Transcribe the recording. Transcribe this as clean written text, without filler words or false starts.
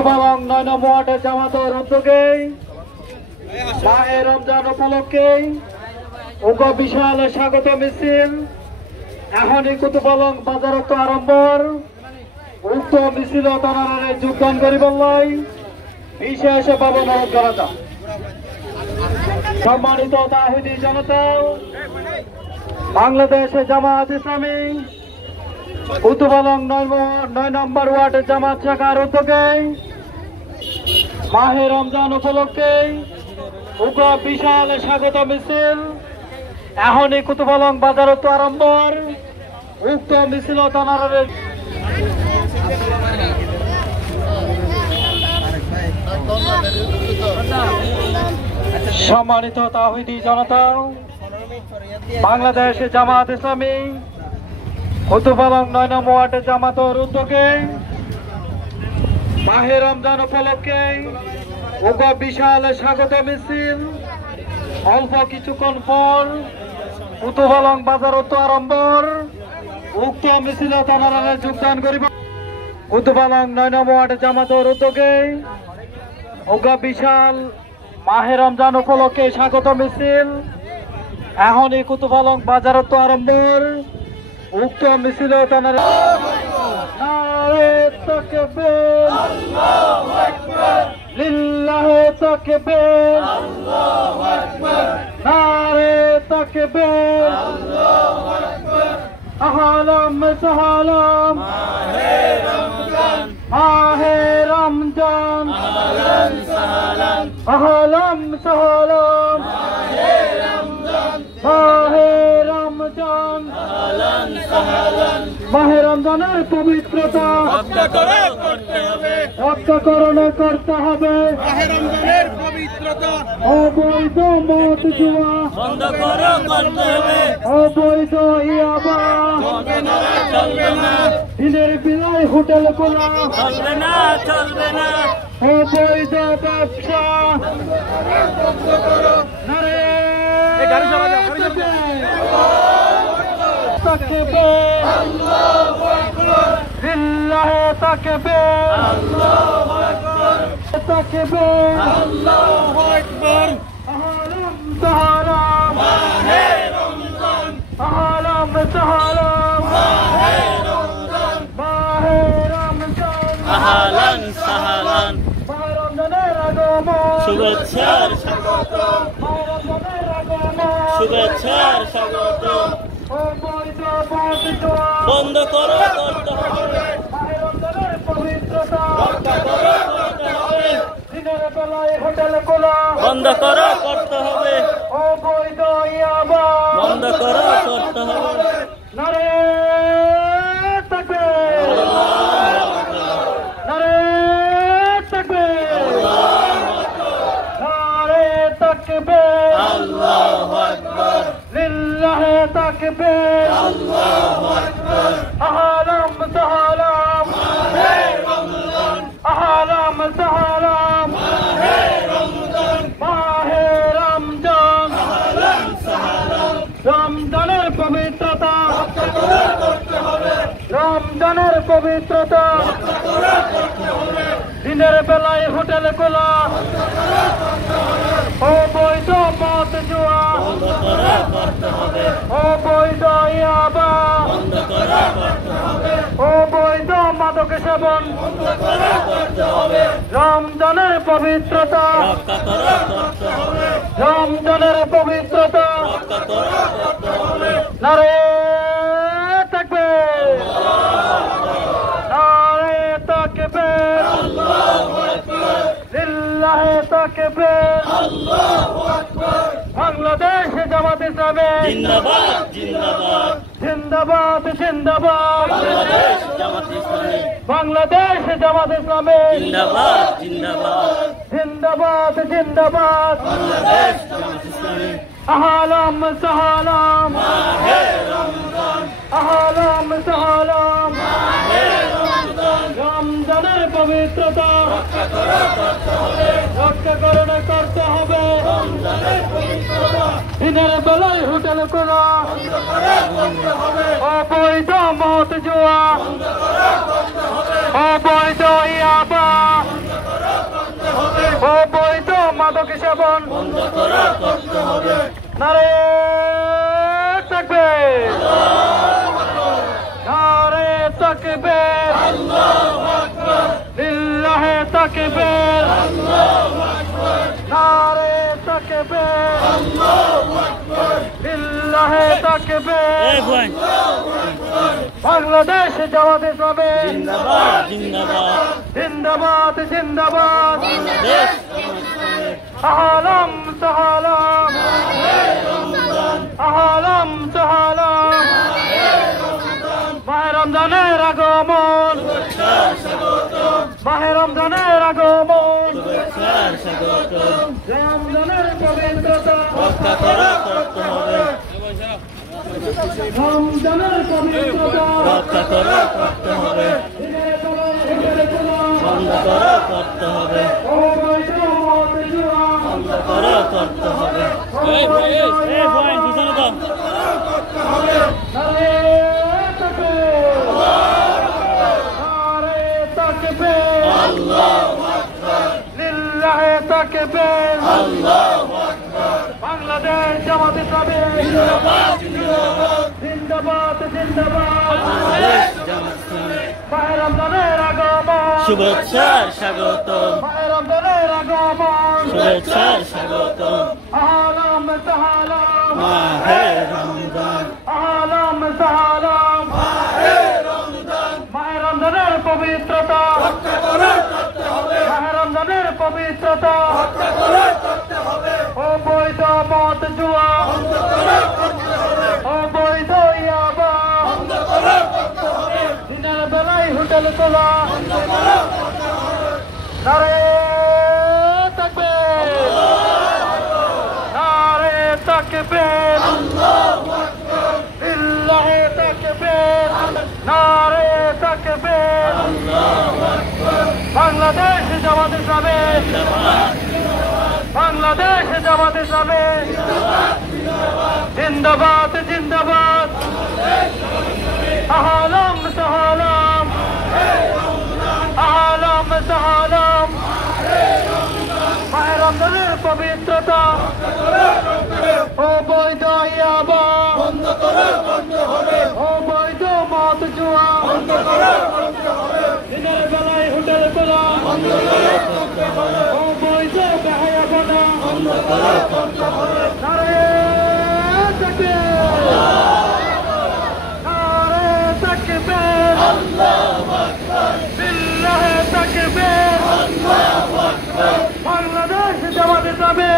এবং ৯ নম্বর ওয়ার্ডের জামাতের উদ্যোগে মাহে রমজান উপলক্ষে উক্ত বিশাল স্বাগত মিছিল এখনই কুতুবলং বাজারত আরম্ভর উক্ত মিছিল তানারে যোগদান করিবলাই বিশেষ পাবন জনতা সম্মানিত তাহিদি জনতা বাংলাদেশ জামাত ইসলামী কুতুবলং ৯ নম্বর ওয়ার্ডের জামাত শাখার উদ্যোগে মাহে রমজান উপলক্ষে উগ্র বিশাল স্বাগত মিছিল এখনই কুতুবলং বাজারত আরম্ভর উক্ত মিছিল তানারে সম্মানিত তাহিদি জনতা বাংলাদেশ জামাত ইসলামী কুতুবলং ৯ নম্বর ওয়ার্ডের জামাতের উদ্যোগে মাহে রমজান উপলক্ষে উগ্র বিশাল স্বাগত মিছিল অল্প কিছুক্ষণ পর কুতুবলং বাজারত আরম্ভর উক্ত মিছিল তানারা যোগদান করিব। কুতুবলং ৯ নম্বর ওয়ার্ডের জামাতের উদ্যোগে উগ্র বিশাল মাহে রমজান উপলক্ষে স্বাগত মিছিল এখনই কুতুবলং বাজারত আরম্ভর উক্ত মিছিল তানারা নারে তাকবীর আল্লাহু আকবার লিল্লাহি তাকবীর আল্লাহু আকবার নারে তাকবীর আল্লাহু আকবার আহলাম সালাম মাহে রমজান আহলান সালাম আহলাম সালাম মাহে রমজান মাহে রমজানের পবিত্রতা রক্ষাকরণ করতে হবে। মাহে রমজানের পবিত্রতা অবৈধ মদ জুয়া বন্ধ করতে হবে। অবৈধ ইয়াবা চলবে না। দিনের বেলায় হোটেল খোলা চলবে না। অবৈধ ব্যবসা নারে তাকবীর আল্লাহু আকবার লিল্লাহি তাকবীর আল্লাহু আকবার তাকবীর আল্লাহু আকবার আহলাম সালাম মাহে রমজান আহলাম সালাম মাহে রমজান আহলান সালাম মাহে রমজানের আগমন শুভেচ্ছার স্বাগতম মাহে রমজানের আগমন শুভেচ্ছার স্বাগতম বন্ধ করো করতে হবে। পবিত্রতা দিনের বেলায় হোটেল খোলা বন্ধ করো করতে হবে। অবৈধ ইয়াবা বন্ধ করো করতে হবে। নারে তাকবীর নারে তাকবীর নারে তাকবীর আল্লাহু আকবার লিল্লাহি তাকবীর আল্লাহু আকবার আহলাম সালাম মাহে রমজান আহলাম সালাম মাহে রমজান আহলাম সালাম রমজানের পবিত্রতা করতে হবে। রমজানের পবিত্রতা করতে হবে। দিনের বেলায় হোটেল খোলা অবৈধ মদ জুয়া করতে হবে। অবৈধ ইয়াবা করতে হবে। অবৈধ মাদক সেবন করতে হবে। রমজানের পবিত্রতা করতে হবে। রমজানের পবিত্রতা করতে হবে। নারে তাকবীর নারে তাকবীর আল্লাহু আকবার লিল্লাহি তাকবীর আল্লাহু আকবার বাংলাদেশ জামাত ইসলামী জিন্দাবাদ জিন্দাবাদ জিন্দাবাদ জিন্দাবাদ বাংলাদেশ জামাত ইসলামী বাংলাদেশ জামাত ইসলামী জিন্দাবাদ জিন্দাবাদ জিন্দাবাদ জিন্দাবাদ বাংলাদেশ জামাত ইসলামী আহলাম সালাম মাহে রমজান আহলাম সালাম মাহে রমজান রমজানের পবিত্রতা রক্ষাকরণ করতে হবে। রমজানের পবিত্রতা দিনের বেলায় হোটেল খোলা অবৈধ মদ জুয়া অবৈধ ইয়াবা তামাক সেবন বন্ধ করা করতে হবে। নারে তাকবীর নারে তাকবীর লিল্লাহে তাকবীর নারে তাকবীর লিল্লাহে তাকবীর বাংলাদেশ জামাত ইসলামী জিন্দাবাদ জিন্দাবাদ জিন্দাবাদ জিন্দাবাদ দেশ আহলাম সাহালাম আহলাম সাহালাম মাহে রমজানের আগমন মাহে রমজানের আগমন শুভেচ্ছার স্বাগতম। রমজানের পবিত্রতা রক্ষা করা করতে হবে। রমজানের পবিত্রতা রক্ষা করা করতে হবে। দিনের তলায় দিনের তলায় বন্ধ করা করতে হবে। অবৈধ মদ জুয়া বন্ধ করা করতে হবে। এই বয়েন পিছনে দাও। নারে তাকবীর নারে তাকবীর লিল্লাহে তাকবীর বাংলাদেশ জামাত ইসলামী জিন্দাবাদ জিন্দাবাদ দেশ জামাত ইসলামী মাহে রমজানের আগমন শুভেচ্ছার স্বাগতম। মাহে রমজানের আগমন শুভেচ্ছার স্বাগতম। আহলাম সাহালাম মাহে রমজান আহলাম সাহালাম মাহে রমজানের পবিত্রতা মাহে রমজানের পবিত্রতা অবৈধ মদ জুয়া অবৈধ ইয়াবা দিনের বেলায় হোটেল তোলা নারে তাকবীর নারে তাকবীর লিল্লাহে তাকবীর নারে তাকবীর বাংলাদেশ জামাত ইসলামী বাংলাদেশ জামাত ইসলামী জিন্দাবাদ জিন্দাবাদ আহলাম সাহালাম আহলাম সাহালাম মাহে রমজানের পবিত্রতা অবৈধ ইয়াবা অবৈধ মদ জুয়া দিনের বেলায় হোটেল তোলা অবৈধ বেহায়াপনা নারে তাকবীর নারে তাকবীর লিল্লাহে তাকবীর বাংলাদেশ জামাত ইসলামী